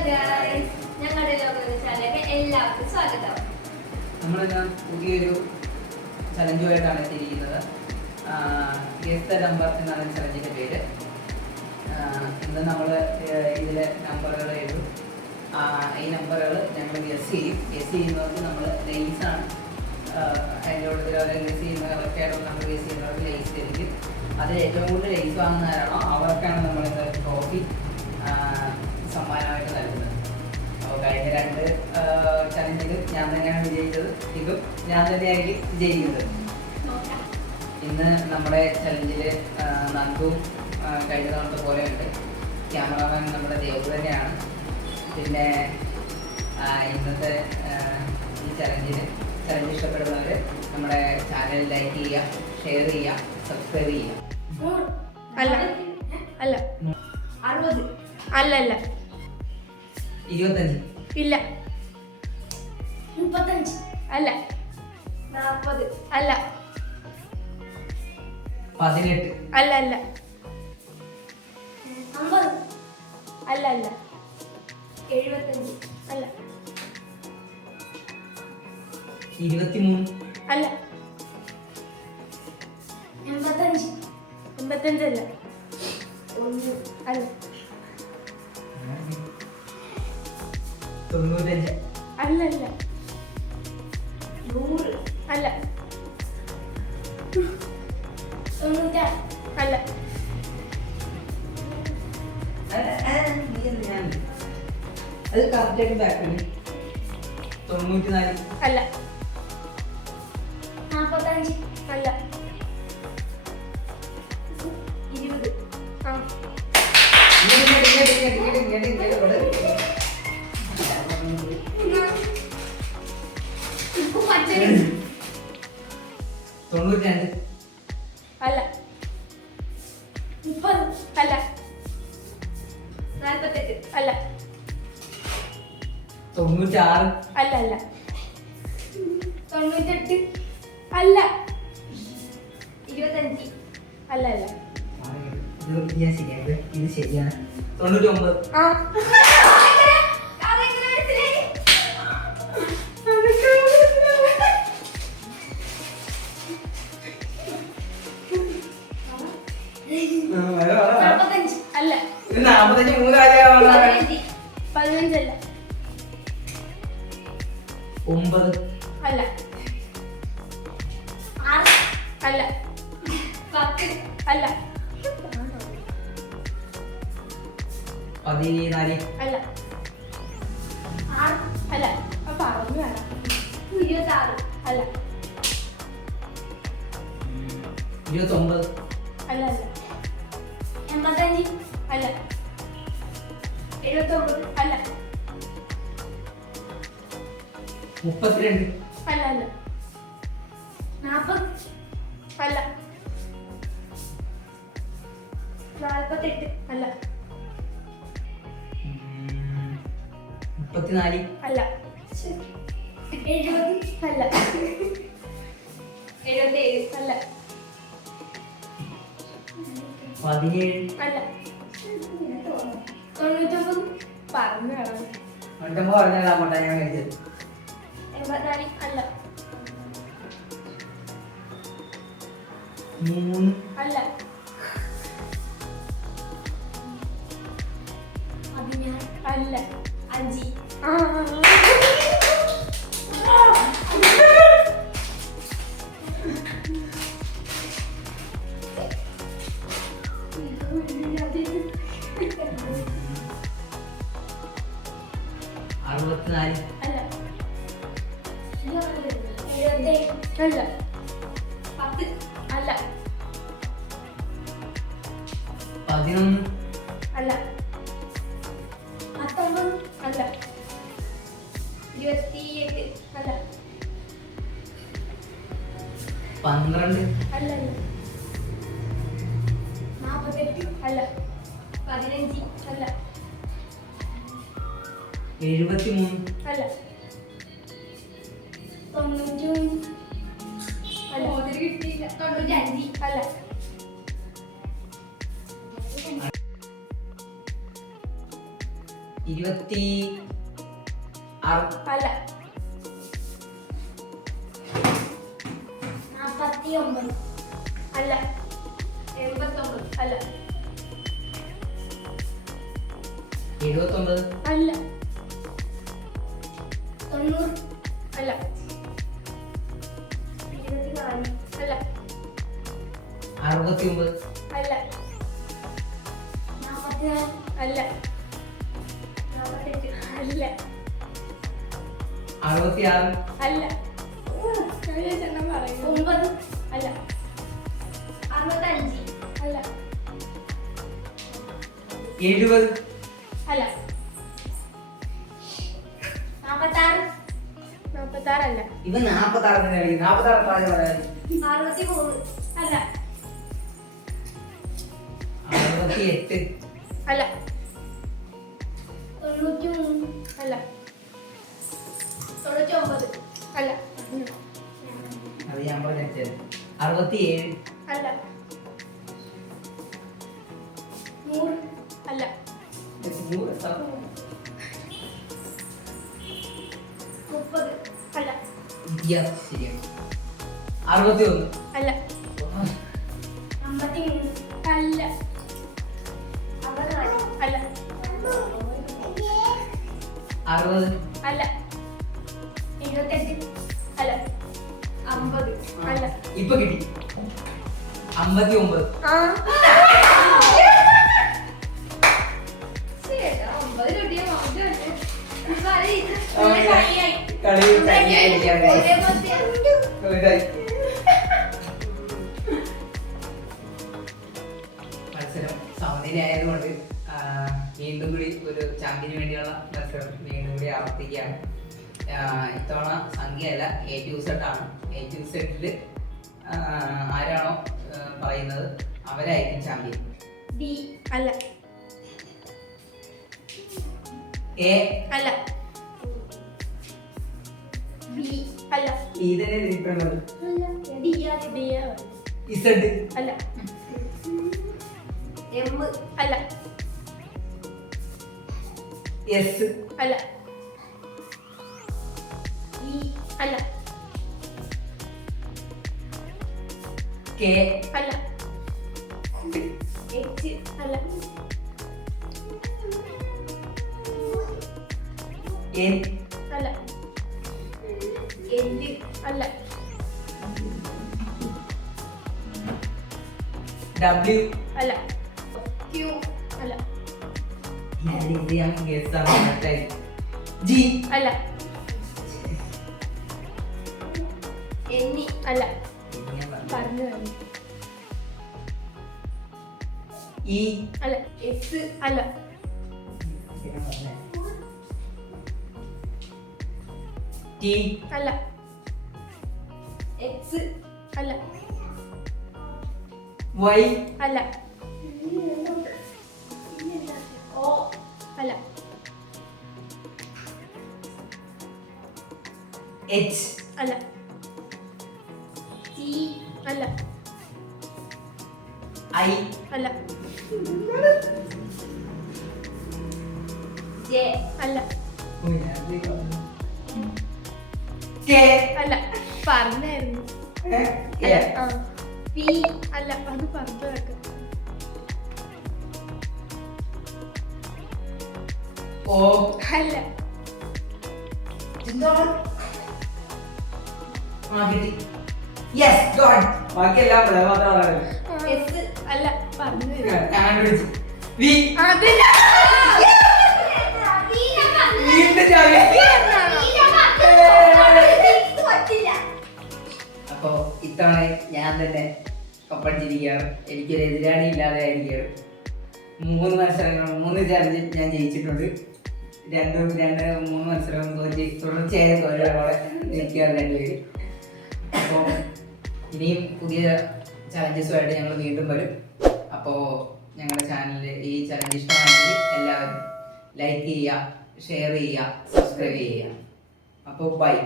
ഞങ്ങളുടെ ലോകവിചാരക്ക് എല്ലാവർക്കും സ്വാഗതം. നമ്മളിന്ന് പുതിയൊരു ചലഞ്ചുമായിട്ടാണ് എത്തിയിരിക്കുന്നത്. ഗെസ് ദ നമ്പർ എന്നാണ് ചലഞ്ചിൻ്റെ പേര്. ഇന്ന് നമ്മൾ ഇതിൽ നമ്പറുകൾ എഴുതും. ഈ നമ്പറുകൾ ഞങ്ങൾ ഗെസ് ചെയ്യും. ഗെസ് ചെയ്യുന്നവർക്ക് നമ്മൾ ലേസാണ് അതിൻ്റെ കൂടുതൽ ഗെസ് ചെയ്യുന്നവർക്കായിട്ട് നമ്മൾ ഗെസ് ചെയ്യുന്നവർക്ക് ലേസ് ലഭിക്കും. അതിൽ ഏറ്റവും കൂടുതൽ ലേസ് വാങ്ങുന്നവരാണോ അവർക്കാണ് നമ്മളിന്ന് ട്രോഫി സമ്മാനമായിട്ട് നൽകുന്നത്. അപ്പോൾ കഴിഞ്ഞ രണ്ട് ചലഞ്ചിൽ ഞാൻ തന്നെയാണ് വിജയിച്ചത്. ഇതും ഞാൻ തന്നെയായിരിക്കും വിജയിക്കുന്നത്. ഇന്ന് നമ്മുടെ ചലഞ്ചിൽ നന്ദും കഴിഞ്ഞ തവണത്തെ പോലെ ഉണ്ട്. ക്യാമറാമാൻ നമ്മുടെ ദേവ് തന്നെയാണ്. പിന്നെ ഇന്നത്തെ ഈ ചലഞ്ച് ഇഷ്ടപ്പെടുന്നവർ നമ്മുടെ ചാനൽ ലൈക്ക് ചെയ്യുക, ഷെയർ ചെയ്യുക, സബ്സ്ക്രൈബ് ചെയ്യുക. അല്ല അല്ല 60 അല്ല അല്ല 25 ഇല്ല 35 അല്ല 40 അല്ല 18 അല്ല അല്ല 50 അല്ല അല്ല 75 അല്ല 23 അല്ല 85 85 അല്ല 1 അല്ല 95 അല്ല അല്ല 100 അല്ല 90 അല്ല അത് കറക്റ്റായിട്ട് ബാക്കിൽ 94 അല്ല 45 അല്ല 20 ആ ഇപ്പൊ പച്ചടി 92 അല്ല 30 അല്ല 48 അല്ല 96 അല്ല അല്ല 98 അല്ല 25 അല്ല അല്ല ഇത് ശരിയാണ് 99 ആ അതെങ്ങനെ മനസ്സിലായി? അല്ല 45 3 15 അല്ല 9 അല്ല 6 അല്ല 10 അല്ല 14 അല്ല 6 അല്ല അപ്പൊ പറഞ്ഞു വേണം 26 അല്ല 29 അല്ല അല്ല 85 അല്ല 79 അല്ല 32 അല്ല അല്ല 40 അല്ല 48 അല്ല 34 അല്ല 70 അല്ല 77 അല്ല 17 അല്ല 99 പറഞ്ഞു വേണം മണ്ടമ്പോ പറഞ്ഞാൽ അങ്ങോട്ടാ ഞാൻ കഴിച്ചത് 84 അല്ല 3 അല്ല 16 അല്ല 5 ആ64 അല്ല 77 അല്ല 10 അല്ല 11 അല്ല 19 അല്ല 28 അല്ല 12 അല്ല 48 അല്ല 15 അല്ല 73 അല്ല 91 അല്ല കിട്ടിയില്ല 95 അല്ല 20 അല്ല 49 അല്ല 89 അല്ല 79 അല്ല 90 അല്ല 24 അല്ല 69 അല്ല 44 അല്ല 48 അല്ല 66 അല്ല ചേട്ടൻ പറയുന്നു 9 അല്ല 65 അല്ല 70 അല്ല 46 46 അല്ല ഇവൻ 46 തന്നെ കളി 46 പ്രായം പറയാൻ 63 അല്ല 68 അല്ല 93 അല്ല 99 അല്ല അത് ഞാൻ പറഞ്ഞത് 67 അല്ല 100 അല്ല 30 അല്ല ശരിയാണ് 61 അല്ല 53 അല്ല 54 അല്ല 60 അല്ല 28 അല്ല 50 അല്ല ഇപ്പൊ കിട്ടി 59 ആ ശരിയാ 50 കിട്ടിയ മാറ്റം കളി കളി ചങ്ങിയായിരിക്കാം guys. ഇതായി. മത്സരം സമനിലയായതുകൊണ്ട് വീണ്ടും കൂടി ഒരു ചാമ്പ്യന് വേണ്ടിയുള്ള മത്സരം വീണ്ടും കൂടി ആവർത്തിക്കുകയാണ്. ഇത്തവണ സംഖ്യയല്ല A to Z ആണ്. A to Z ആരാണോ പറയുന്നത് അവരായിരിക്കും ചാമ്പ്യൻ. D അല്ല A അല്ല B അല്ല ഇതിനെ തിരിക്കുന്നത് D Z അല്ല M അല്ല S അല്ല E അല്ല K അല്ല H അല്ല N അല്ല L അല്ല W അല്ല Q അല്ല ഇത് ഞാൻ ഗസ് ആണ് തെറ്റായി. G അല്ല N അല്ല ഇത് ഞാൻ പറഞ്ഞു. പറഞ്ഞു കഴിഞ്ഞു E അല്ല S അല്ല ഞാൻ പറഞ്ഞേ. T അല്ല X അല്ല Y അല്ല O അല്ല H അല്ല T അല്ല I അല്ല J അല്ല K അല്ല പറഞ്ഞായിരുന്നു അല്ല ആ P അല്ല അത് പറഞ്ഞു കേട്ടോ O അല്ല കിട്ടി. Yes, God. ബാക്കിയെല്ലാം മാത്രമാണ് S അല്ല പറഞ്ഞു ഞാൻ കണ്ടുപിടിച്ചു. V അതില്ല വീണ്ടും ചാവി. അപ്പോ ഇത്തവണ ഞാൻ തന്നെ കപ്പടിച്ചിരിക്കുകയാണ്. എനിക്കൊരു എതിരാളി ഇല്ലാതെ ആയിരിക്കുകയാണ്. 3 മത്സരങ്ങൾ 3 ചാലഞ്ച് ഞാൻ ജയിച്ചിട്ടുണ്ട്. 3 മത്സരം തോറ്റി തുടർച്ചയായ തോൽവികളോടെ നിൽക്കുകയാണ് രണ്ടുപേര്. അപ്പോൾ ഇനിയും പുതിയ ചലഞ്ചസുമായിട്ട് ഞങ്ങൾ വീണ്ടും വരും. അപ്പോൾ ഞങ്ങളുടെ ചാനലിൽ ഈ ചലഞ്ച് ഇഷ്ടമാണെങ്കിൽ എല്ലാവരും ലൈക്ക് ചെയ്യുക, ഷെയർ ചെയ്യുക, സബ്സ്ക്രൈബ് ചെയ്യുക. അപ്പോൾ ബൈ.